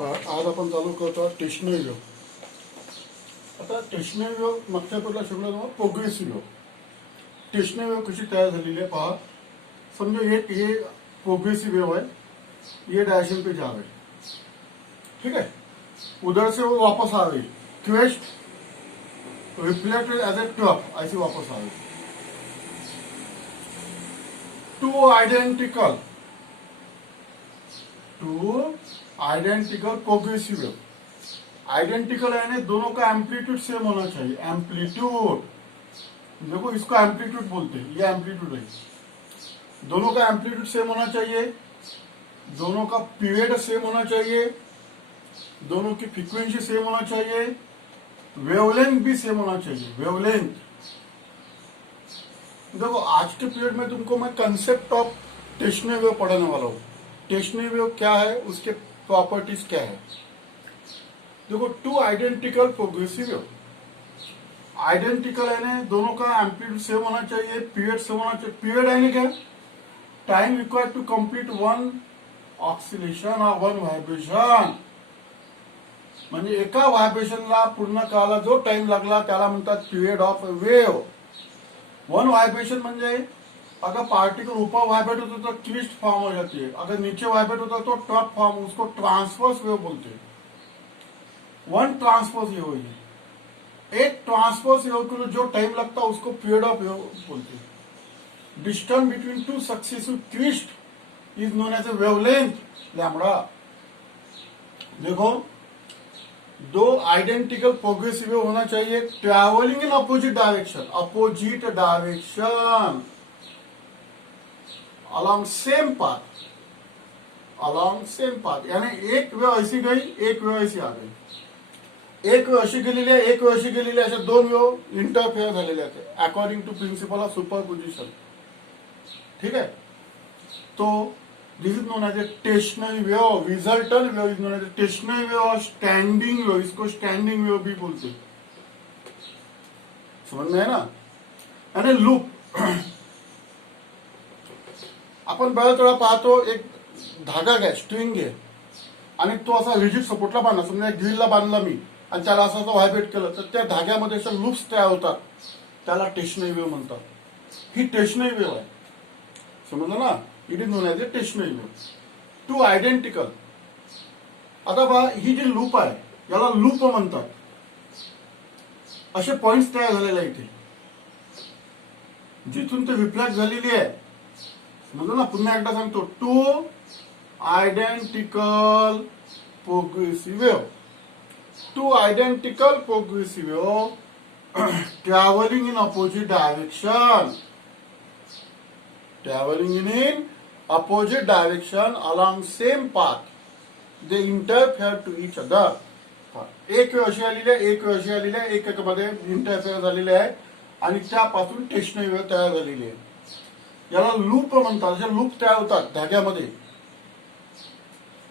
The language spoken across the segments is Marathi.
आज आपण चालू करतो स्टेशनरी वेव्ह. आता स्टेशनरी वेव्ह मागच्या आपल्याला शिकलो प्रोग्रेसिव्ह वेव्ह. स्टेशनरी वेव्ह कशी तयार झालेली आहे पहा. समजा एक हे प्रोग्रेसिव वेव्ह है, ये डायरेक्शन पे जा रही, ठीक है. उधर से वो वापस आ रही, crest reflected as a trough, ऐसी वापस आ रही. Two identical progressive wave. Identical यानी दोनों का एम्पलीट्यूड सेम होना चाहिए. एम्पलीट्यूड देखो, इसको एम्पलीट्यूड बोलते हैं, ये एम्पलीट्यूड है. दोनों का एम्पलीट्यूड सेम होना चाहिए, दोनों का पीरियड सेम होना चाहिए, दोनों की फ्रीक्वेंसी सेम होना चाहिए, वेवलेंथ भी सेम होना चाहिए. वेवलेंथ देखो, आज के पीरियड में तुमको मैं कंसेप्ट ऑफ स्टेशनरी वेव पढ़ाने वाला हूं. स्टेशनरी वेव क्या है, उसके प्रॉपर्टीज क्या है. देखो, to identical progressive wave. Identical यानी दोनों का एम्पलीट्यूड सेम होना चाहिए, पीरियड सेम होना चाहिए. पीरियड यानी क्या, time required to complete one oscillation और वन व्हायब्रेशन. म्हणजे एका व्हायब्रेशनला पूर्ण करायला जो टाइम लागला त्याला म्हणतात पिरियड ऑफ वेव. वन व्हाइब्रेशन म्हणजे अगर पार्टिकल ऊपर वाइब्रेट होता है तो क्रिस्ट फॉर्म हो जाती है, अगर नीचे वाइब्रेट होता है तो ट्रफ फॉर्म, उसको ट्रांसवर्स वेव बोलते हैं. वन ट्रांसवर्स वेव है. एक ट्रांसवर्स वेव के लिए जो टाइम लगता है उसको पीरियड ऑफ वेव बोलते हैं. Distance between two successive crest is known as a wavelength, lambda. देखो, दो आइडेंटिकल प्रोग्रेसिव वेव होना चाहिए, travelling in opposite direction. Opposite direction along same path. Along same path यानी एक वेव ऐसी गई, एक वेव ऐसी आ गई. एक वेव अशी गेलेली आहे, एक वेव अशी गेलेली आहे, अशा दोन वेव इंटरफेअर झालेले आहेत according to principle of superposition. ठीक है. तो this is known as a stationary wave. Resultant wave is known as a stationary wave और स्टैंडिंग वेव, इसको स्टैंडिंग वेव भी बोलते हैं. समझ में है ना. यानी लूप. आपण बऱ्याच वेळा पाहतो, एक धागा घ्या, स्ट्रिंग घे आणि तो असा रिजिड सपोर्टला बांधला, समजा एक ग्रिलला बांधला मी आणि त्याला असं व्हायब्रेट केलं तर त्या धाग्यामध्ये अशा लूप्स तयार होतात, त्याला स्टेशनरी वेव म्हणतात. ही स्टेशनरी वेव आहे. समजलं ना. It is known as a stationary wave. Two identical. आता पहा, ही जी लूप आहे याला लूप म्हणतात. असे पॉइंट्स तयार झालेले इथे, जिथून ते रिफ्लेक्ट झालेली आहे. समजलं ना. पुन्हा एकदा सांगतो, two identical progressive wave. Two identical progressive wave travelling in opposite direction. Travelling in opposite direction along same path. They interfere to each other. एक वेव अशी आलेली आहे, एक वेव अशी आलेली आहे, एक मध्ये इंटरफेअर झालेले आहे आणि त्यापासून स्टेशनरी वेव तयार झालेली आहे. याला लूप म्हणतात. अशा लूप तयार होतात धाग्यामध्ये.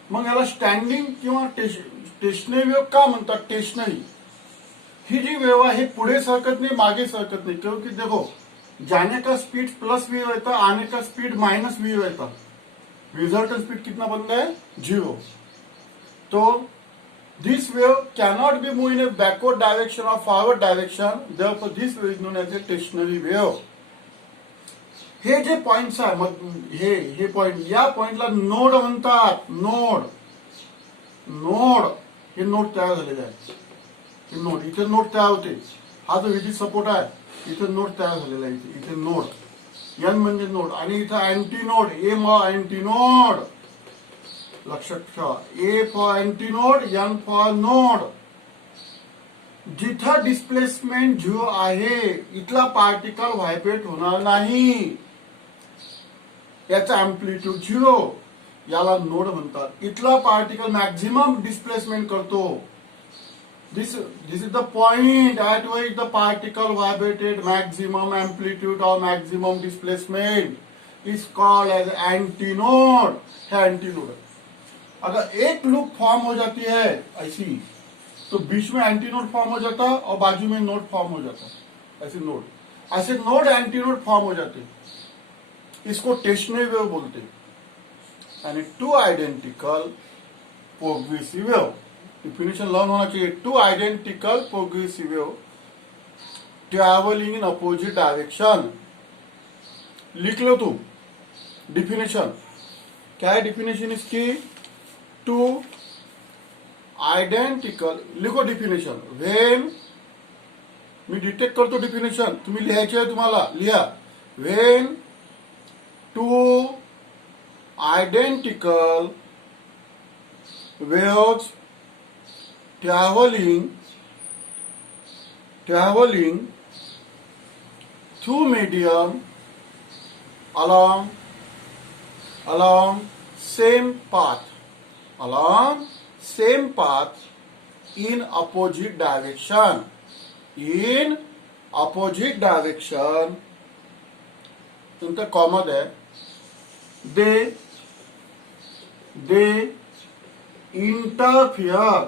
मग याला स्टँडिंग किंवा स्टेशनरी वेव का म्हणतात. स्टेशनरी ही जी वेव आहे पुढे सरकत नाही, मागे सरकत नाही. क्योंकि देखो, जाने का स्पीड प्लस वी रहता, आने का स्पीड माइनस वी रहता. रिजल्टेंट स्पीड कितना बनता है, 0. तो this wave cannot be move in a backward direction और forward direction. Therefore this wave is known as a stationary wave. हे जे पॉइंट्स आहे, हे पॉइंट, या पॉइंटला नोड म्हणतात. नोड. नोड हे नोड तयार झालेले आहे. हे नोड, इथे नोड तयार होते. हा जो विद्युत सपोर्ट आहे इथे नोड तयार झालेला आहे. इथे नोड, एन म्हणजे नोड, आणि इथं anti node, A for anti node. लक्षात ठेवा, A for anti node, N for node. जिथं डिस्प्लेसमेंट 0 आहे इथला पार्टिकल व्हायब्रेट होणार नाही. याचा अँप्लिट्यूड 0, याला नोड म्हणतात. इथला पार्टिकल मॅक्झिमम डिस्प्लेसमेंट करतो. This is the point at which the particle vibrated maximum amplitude or maximum displacement is called as antinode. है एंटीनोड. अगर एक लूप फॉर्म हो जाती है ऐसी, तो बीच में एंटीनोड फॉर्म हो जाता और बाजू में नोड फॉर्म हो जाता. ऐसे नोड एंटीनोड फॉर्म हो जाते. इसको स्टेशनरी वेव बोलते. यानी two identical progressive wave, definition learn होना चाहिए। Two identical progressive wave travelling in opposite direction. लिख लो तू डिफिनेशन, क्या है डिफिनेशन इसकी? टू आयडेंटिकल, लिखो डिफिनेशन। व्हेन, मी डिटेक्ट करतो डिफिनेशन, तुम्ही लिहायचे आहे, तुम्हाला लिहा। When two identical waves traveling through medium along same path in opposite direction नंतर comma they, they interfere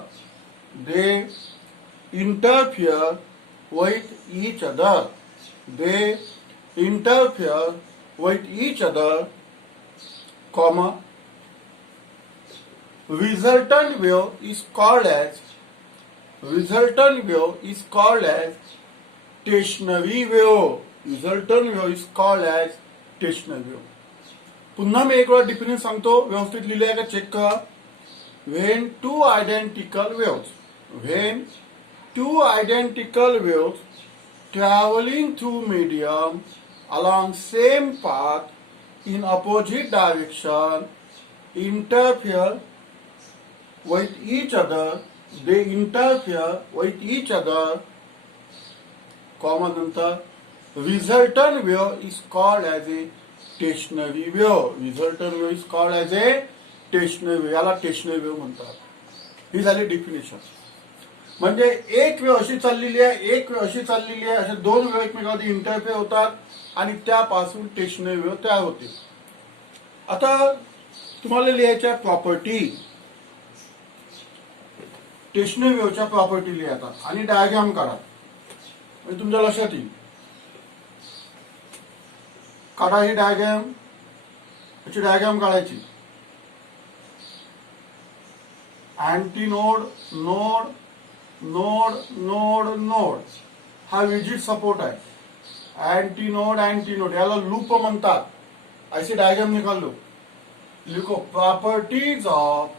with each other. They interfere with each other, comma. Resultant wave is called as stationary wave. Resultant wave is called as stationary wave. पुन्हा मी एक वेळा डिफिनेशन सांगतो, व्यवस्थित लिहिले आहे का चेक करा। When two identical waves traveling through medium along same path in opposite direction interfere with each other, comma नंतर resultant wave is called as a stationary wave. याला स्टेशनरी वेव्ह म्हणतात। ही झाली डिफिनेशन। म्हणजे एक वेव्ह अशी चाललेली आहे, अशा दोन वेव्ह एकमेकांमध्ये इंटरफेअर होतात आणि त्यापासून स्टेशनरी वेव्ह तयार होते। आता तुम्हाला लिहायच्या प्रॉपर्टी, स्टेशनरी वेव्हच्या प्रॉपर्टी लिहा आणि डायग्राम काढा, म्हणजे तुमच्या लक्षात येईल। काढा ही डायग्राम, याची डायग्राम काढायची। Antinode, node, node, node, node, हा विजिट सपोर्ट आहे। अँटीनोड, याला लूप म्हणतात। ऐसे डायग्राम निकाल लो, लिखो प्रॉपर्टीज ऑफ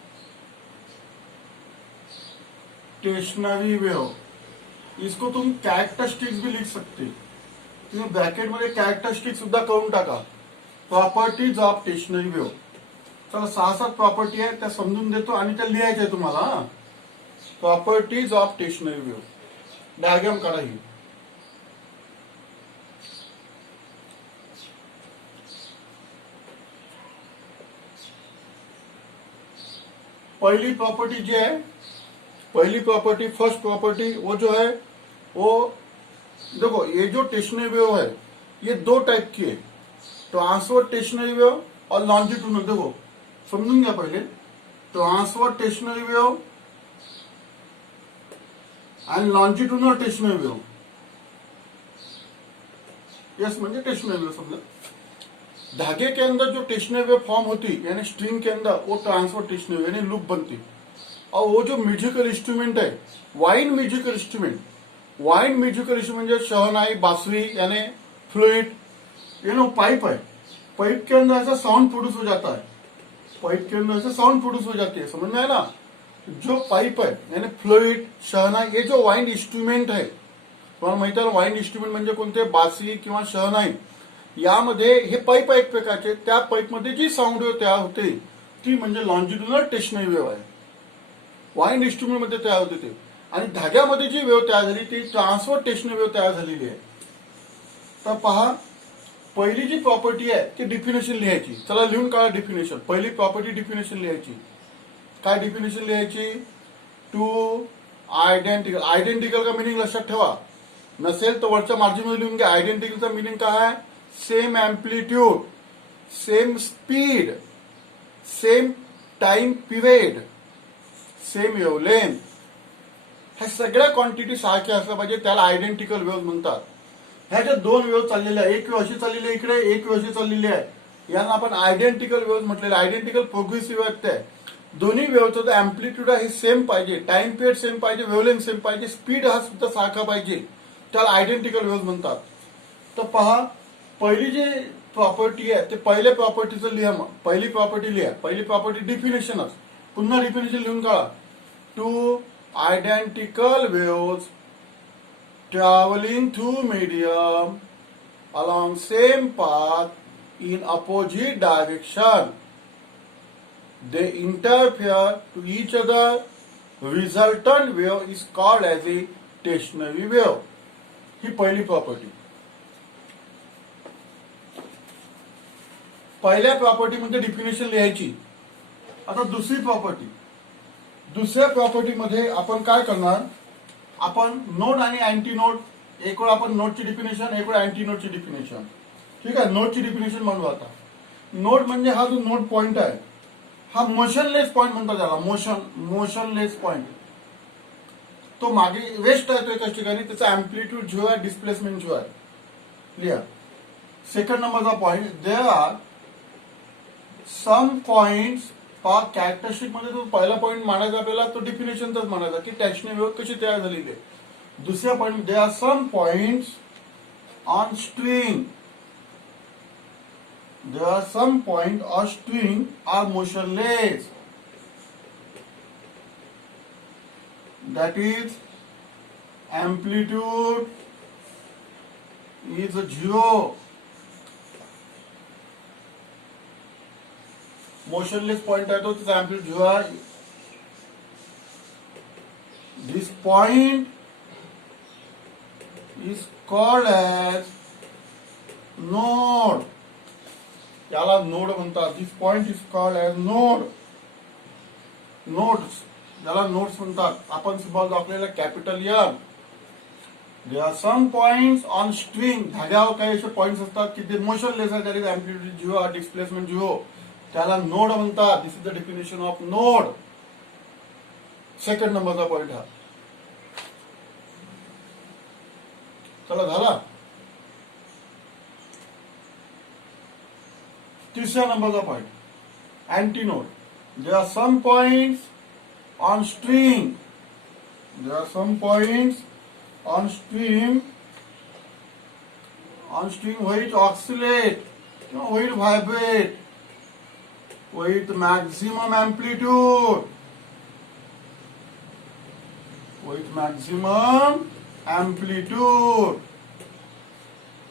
स्टेशनरी वेव। इसको तुम कैरेक्टरिस्टिक्स भी लिख सकते, तुम्ही ब्रॅकेट मध्ये कैरेक्टरिस्टिक्स सुद्धा करून टाका। प्रॉपर्टीज ऑफ स्टेशनरी वेव, चला 6-7 प्रॉपर्टी आहे त्या समजून देतो आणि त्या लिहायच्या तुम्हाला। Properties of stationary wave, diagram काढा ही। पहली प्रॉपर्टी जो है, फर्स्ट प्रॉपर्टी वो जो है वो देखो, ये जो स्टेशनरी वेव है ये दो टाइप की है, ट्रांसवर्स स्टेशनरी वेव और लॉन्जिट्यूडनल। देखो समझून घ्या पहिले, transverse stationary wave end longitudinal stationary wave. Yes म्हणजे स्टेशनरी वेव समझा। धागे के अंदर जो स्टेशनरी वेव फॉर्म होती यानी स्ट्रिंग के अंदर, वो ट्रांसवर्स स्टेशनरी वेव यानी लूप बनती। और वो जो म्यूजिकल इंस्ट्रूमेंट है, वाइंड म्यूजिकल इंस्ट्रूमेंट जो शहनाई, बांसुरी यानी फ्लूइड, ये नो पाइप है, पाइप के अंदर ऐसा साउंड प्रोड्यूस हो जाता है, समझ में है ना। जो पाइप है यानी फ्लूइड, शहनाई, ये जो वाइंड इंस्ट्रूमेंट आहे, तुम्हाला माहिती आहे वाइंड इंस्ट्रूमेंट म्हणजे कोणते, बासी किंवा शहनाई, यामध्ये हे पाईप आहे एक प्रकारचे, त्या पाईपमध्ये जी साऊंड वेव्ह तयार होते ती म्हणजे लॉन्जिट्यूडनल स्टेशनरी वेव्ह आहे, वाइंड इंस्ट्रूमेंट मध्ये तयार होते ते। आणि धाग्यामध्ये जी वेव्ह तयार झाली ती ट्रान्सवर्स स्टेशनरी वेव्ह तयार झालेली आहे। तर पहा, पहिली जी प्रॉपर्टी आहे ती डिफिनेशन लिहायची। चला लिहून काढा डिफिनेशन। पहिली प्रॉपर्टी डिफिनेशन लिहायची। काय डिफिनेशन लिहायची? टू आयडेंटिकल का मीनिंग लक्षात ठेवा, नसेल तर वरच्या मार्जिन मध्ये लिहून घ्या। आयडेंटिकलचा मीनिंग काय आहे? Same amplitude, same speed, same time period, same wavelength, ह्या सगळ्या क्वांटिटी सारख्या असल्या पाहिजे, त्याला आयडेंटिकल वेव्ह म्हणतात। ह्या ज्या दोन वेव्ह चाललेल्या, एक वेव्ह अशी चाललेली आहे इकडे, एक वेव्ह अशी चाललेली आहे, यांना आपण आयडेंटिकल वेव्ह म्हटलेले। आयडेंटिकल प्रोग्रेसिव्ह आहेत ते, दोन्ही वेव्हचं अँप्लिट्यूड हे सेम पाहिजे, टाइम पिरियड सेम पाहिजे, वेव्हलेंथ सेम पाहिजे, स्पीड हा सुद्धा सारखा पाहिजे, त्याला आयडेंटिकल वेव्ह म्हणतात. तर पहा, पहिली जी प्रॉपर्टी आहे ते पहिल्या प्रॉपर्टीचं लिहा. पहिली प्रॉपर्टी लिहा. पहिली प्रॉपर्टी डिफिनेशनच, पुन्हा डिफिनेशन लिहून काढा. Two identical waves traveling through medium along same path in opposite direction. They interfere to each other. Resultant wave is called as a stationary wave. ही पहिली प्रॉपर्टी. पहिल्या प्रॉपर्टीमध्ये डिफिनेशन लिहायची. आता दुसरी प्रॉपर्टी. दुसऱ्या प्रॉपर्टीमध्ये आपण काय करणार, आपण नोड आणि अँटी नोड, एक वेळ आपण नोडची डिफिनेशन, एक वेळ अँटी नोडची डिफिनेशन. ठीक आहे, नोडची डिफिनेशन म्हणू. आता नोड म्हणजे हा जो नोड पॉइंट आहे हा मोशनलेस पॉइंट म्हणतात त्याला, मोशनलेस पॉइंट. तो मागे रेस्ट आहे तो एकाच ठिकाणी, त्याचा अँप्लिट्यूड जो आहे, डिस्प्लेसमेंट जो आहे, लिहा. सेकंड नंबरचा point, there are some points. Characteristic मध्ये तो पहिला पॉईंट मांडायचा आपल्याला, तो डिफिनेशनचाच मांडायचा की स्टेशनरी वेव्ह कशी तयार झालेली आहे. दुसऱ्या point, they are some points on string. There are some point or string are motionless. That is, amplitude is 0. Motionless point है तो इसका amplitude 0 है. This point is called as node. याला नोड म्हणतात. This point is called as node. Nodes, याला नोड्स म्हणतात. आपण सिम्बॉल दाखवलेला capital N. There are some points on string. धाग्यावर काही असे पॉइंट्स असतात की ते मोशनलेस आहे, त्याचे अँप्लिट्यूड 0, डिस्प्लेसमेंट 0, त्याला नोड म्हणतात. This is the definition of node. Second नंबरचा पॉइंट हा. चला झाला. तीसरा नंबरचा point, antinode. There are some points on string. There are some points on string which oscillate किंवा which vibrate with maximum amplitude. With maximum amplitude.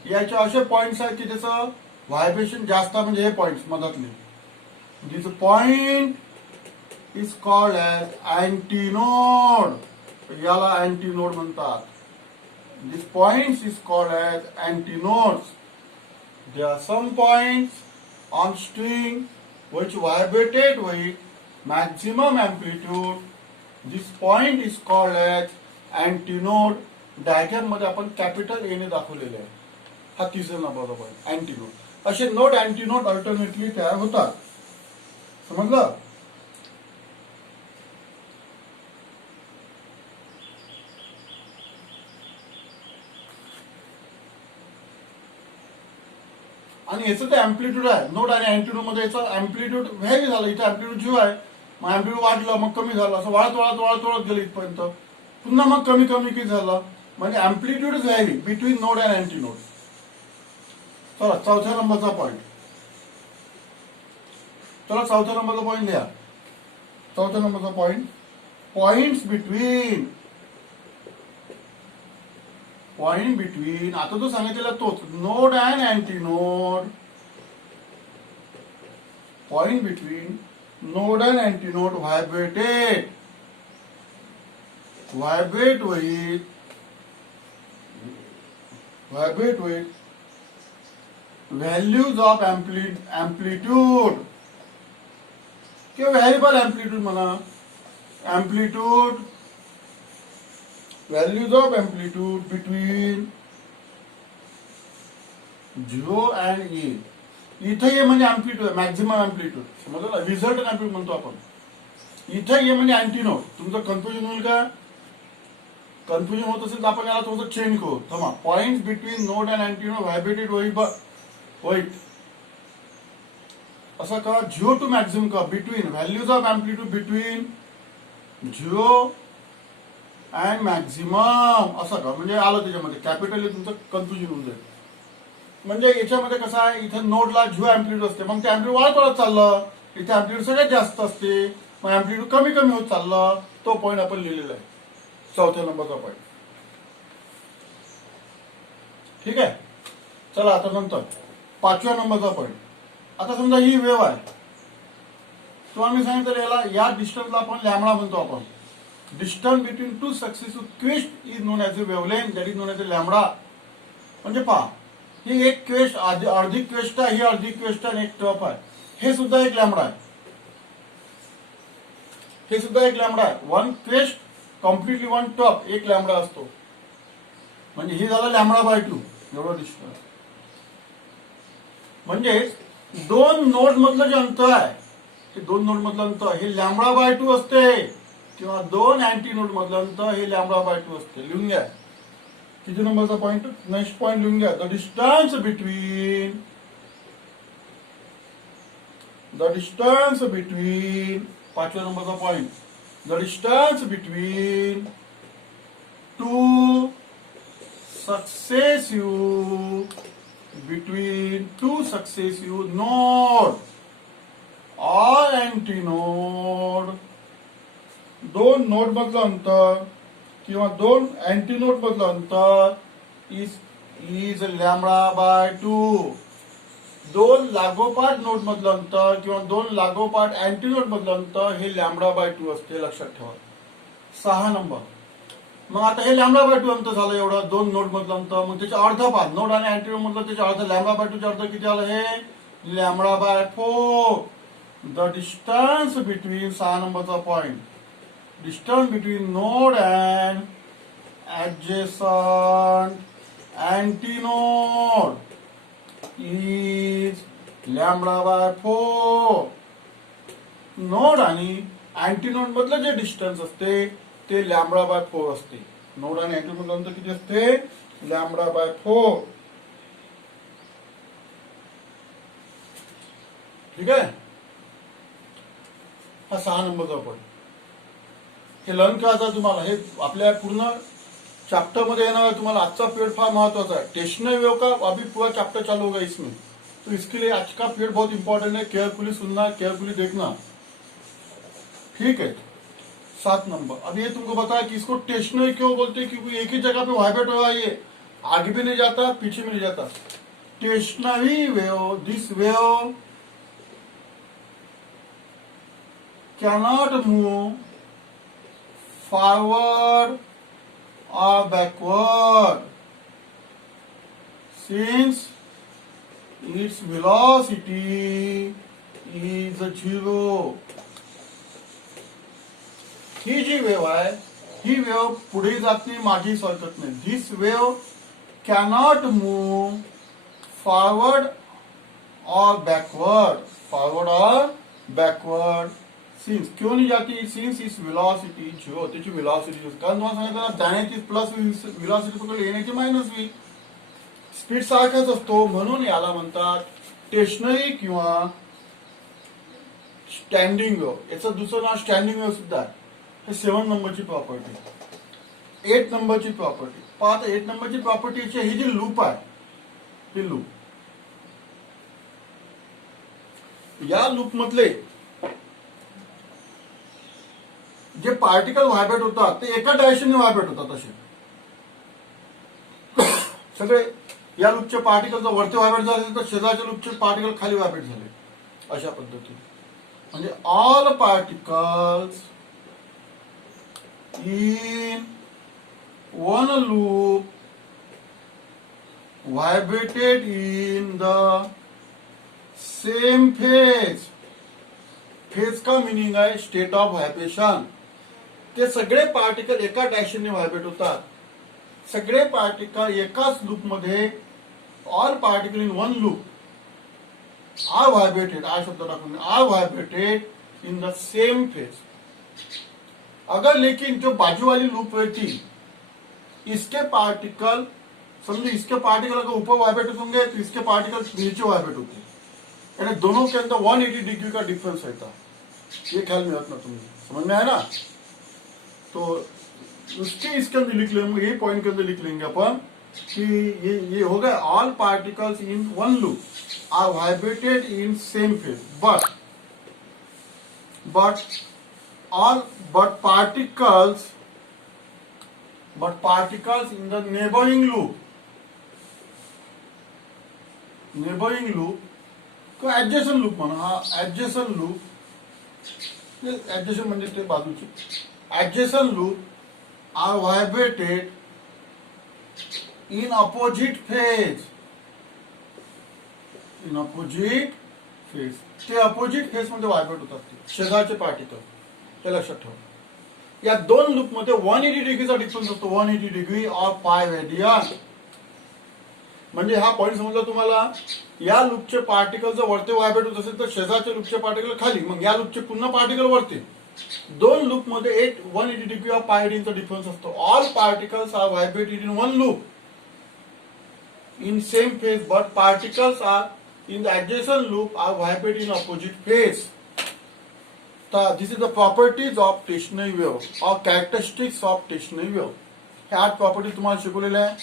याचे असे पॉइंट्स आहेत की त्याचं व्हायब्रेशन जास्त, म्हणजे हे पॉइंट्स मधातले. This point is called as antinode. याला अँटीनोड म्हणतात. This points is called as antinodes. There are some points on string which vibrated with maximum amplitude. This point is called as antinode. Diagram मध्ये आपण कॅपिटल ए ने दाखवलेले आहे. हा तिसरा नंबरचा पॉइंट, अँटीनोड. असे नोड अँटीनोड अल्टरनेटली तयार होतात. समजलं. आणि याचं ते अँप्लिट्यूड आहे. नोड आणि अँटीनोड मध्ये याचं अँप्लिट्यूड व्हॅरी झालं. इथे अँप्लिट्यूड 0 आहे, मग अँप्लिट्यूड वाढलं, मग कमी झालं, असं वाढत गेलं इथपर्यंत. पुन्हा मग कमी किती झालं, म्हणजे amplitude is vary between node and antinode. चला चौथ्या नंबरचा पॉइंट. चला चौथ्या नंबरचा पॉइंट लिहा. चौथ्या नंबरचा point, points between. Point between, आता तो सांगितलेला तोच, node and antinode. Point between node and antinode vibrate with values of amplitude किंवा व्हेरिएबल अँप्लिट्यूड म्हणा. Amplitude, values of amplitude between 0 and A. इथे ये म्हणजे अँप्लिट्यूड, मॅक्झिमम अँप्लिट्यूड. समजलं ना, रिझल्टंट अँप्लिट्यूड म्हणतो आपण. इथे ये म्हणजे अँटीनोड. तुमचं कन्फ्युजन होईल का? कन्फ्युजन होत असेल तर आपण याला थोडंसं चेंज करू. थांबा. Points between node and antinode vibrated with असा का 0 टू मॅक्झिमम का between values of amplitude between 0 and maximum असा का म्हणजे आलं त्याच्यामध्ये कॅपिटल तुमचं कन्फ्युजन होऊन जाईल. म्हणजे याच्यामध्ये कसं आहे इथं नोडला 0 अँप्लिट्यूड असते मग ते अँप्लिट्यूड वाढत चाललं, इथे अँप्लिट्यूड सगळ्यात जास्त असते मग अँप्लिट्यूड कमी कमी होत चाललं. तो पॉईंट आपण लिहिलेला आहे चौथ्या नंबरचा पॉईंट. ठीक आहे. चला आता नंतर 5व्या नंबरचा पॉईंट. आता समजा ही वेव्ह आहे, तुम्हाला मी सांगितलं याला या डिस्टन्सला आपण लॅम्बडा म्हणतो. आपण distance between two successive quest is non as a wavelength that is non as a lambda. म्हणजे पहा ही एक क्वेस्ट अर्धी क्वेस्ट आहे, ही अर्धी क्वेस्ट आहे आणि एक टॉप आहे. हे सुद्धा एक लॅम्बडा आहे, हे सुद्धा एक लॅम्बडा आहे. One quest completely one top एक लॅम्बडा असतो. म्हणजे हे झालं लॅम्बडा बाय 2 एवढं डिस्टन्स. म्हणजे दोन नोड मधलं जे अंतर आहे हे दोन नोड मधलं अंतर हे लॅम्बडा बाय 2 असते किंवा दोन अँटी नोड मधलं अंतर हे लॅम्बडा बाय 2 असते. लिहून घ्या. किती नंबरचा पॉईंट? नेक्स्ट पॉईंट लिहून घ्या. द डिस्टन्स बिटवीन 5व्या नंबरचा point. The distance between two successive node or antinode. दोन नोड मधलं अंतर किंवा दोन अँटीनोड मधलं अंतर इज लॅम्बडा बाय 2. दोन लागोपाठ नोड मधलं अंतर किंवा दोन लागोपाठ अँटीनोड मधलं अंतर हे लॅम्बडा बाय 2 असते. लक्षात ठेवा. 6 नंबर. मग आता हे लॅम्बडा बाय 2 अंतर झालं एवढं दोन नोड मधलं अंतर. मग त्याच्या अर्धा भाग नोड आणि अँटीनोड मधलं त्याच्या अर्धा लॅम्बडा बाय 2 चे अर्ध किती आलं हे lambda by 4. The distance between 6 नंबरचा point. Distance between node and adjacent antinode is lambda by 4. नोड आणि अँटीनोड मधलं जे डिस्टन्स असते ते लॅम्बडा बाय 4 असते. नोड आणि अँटीनोड मधलं अंतर किती असते? Lambda by 4. ठीक आहे. हा 6 नंबरचा पॉईंट. हे लर्न करायचं तुम्हाला. हे आपल्या पूर्ण चैप्टर में देना है. तुम्हारा आज का पीरियड फार महत्वपूर्ण है. टेस्टनरी वेव का अभी पूरा चैप्टर चालू होगा इसमें, तो इसके लिए आज का पीरियड बहुत इंपॉर्टेंट है. केयरफुली सुनना, केयरफुली देखना. ठीक है. 7 नंबर. अब ये तुमको बताया कि इसको टेस्टनरी क्यों बोलते हैं, क्योंकि एक ही जगह पे वाइब्रेट हो रहा है. ये आगे भी नहीं जाता, पीछे भी नहीं जाता. टेस्टनरी wave, this wave cannot move forward or backward since its velocity is 0. ही जी वेव आहे ही वेव पुढे जात नाही, मागे सरकत नाही. This wave cannot move forward और बैकवर्ड. सिंस क्यों नहीं जाती? सिंस इस वेलोसिटी 0, त्याची वेलोसिटी कारण तुम्हाला सांगितलं जाण्याची प्लस वेलोसिटी पकडली, येण्याची मायनस व्ही. स्पीड सारखाच असतो, म्हणून याला म्हणतात टेशनरी किंवा स्टँडिंग वेव. याचं दुसरं नाव स्टँडिंग वेव सुद्धा आहे. हे 7 नंबरची प्रॉपर्टी. 8 नंबरची प्रॉपर्टी पाहता. 8 नंबरची प्रॉपर्टीची ही जी लूप आहे, ही लूप, या लूप मधले जे पार्टिकल व्हायब्रेट होतात ते एका डायरेक्शनने व्हायब्रेट होतात. असे सगळे या लूपचे पार्टिकल जर वरती व्हायब्रेट झाले तर शेजारच्या लूपचे पार्टिकल खाली व्हायब्रेट झाले. अशा पद्धतीने म्हणजे all particles in one loop vibrated in the same phase. Phase का मिनिंग आहे स्टेट ऑफ व्हायब्रेशन. ते सगळे पार्टिकल एका डायरेक्शनने व्हायब्रेट होतात. सगळे पार्टिकल एकाच लूप मध्ये, all particle in one loop are vibrated, आ शब्द टाकून are vibrated in the same phase. अगर लेकिन जो बाजू वाली लूप रहती, इसके पार्टिकल समझो, इसके पार्टिकल अगर ऊपर वाइब्रेट होंगे तो इसके पार्टिकल नीचे वाइब्रेट होते. यानी दोनों के अंदर 180 डिग्री का डिफरेंस रहता है, ये ख्याल में रखना तुम्हें, समझ में आया ना। तो उसके इसके अंदर लिख लेंगे, ये पॉइंट के अंदर लिख लेंगे अपन कि ये हो गया all particles in one loop are vibrated in same phase but particles in the neighboring loop किंवा ऍडजस्टंट लूप म्हणा, हा ऍडजस्टंट लूप, ऍडजस्टंट म्हणजे ते बाजूचे, adjacent loop are vibrated in opposite phase, ते अपोजिट फेज मध्ये व्हायब्रेट होतात, ते शेजारचे पार्टिकल, ते लक्षात ठेवा। या दोन लूप मध्ये 180 डिग्रीचा डिफरन्स असतो, 180 डिग्री और पाय रेडियन। म्हणजे हा पॉइंट समजला तुम्हाला, या लूपचे पार्टिकल जर वरती व्हायब्रेट होत असेल तर शेजारच्या लूपचे पार्टिकल खाली, मग या लूपचे पुन्हा पार्टिकल वरती। दोन लूप मध्ये 180 डिग्री ऑफ पाय रेडियनचा डिफरन्स असतो। All particles are vibrated in one loop in same phase but particles are in the adjacent loop are vibrated in opposite phase. This is the properties of stationary wave और कॅरेक्टरिस्टिक्स ऑफ स्टेशनरी वेव्ह। हे 8 प्रॉपर्टी तुम्हाला शिकवलेल्या आहे,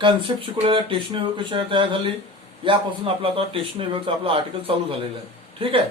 कन्सेप्ट शिकवलेला आहे, स्टेशनरी वेव्ह कशी तयार झाली, यापासून आपला आता स्टेशनरी वेव्हचा आपला आर्टिकल चालू झालेला आहे, ठीक आहे।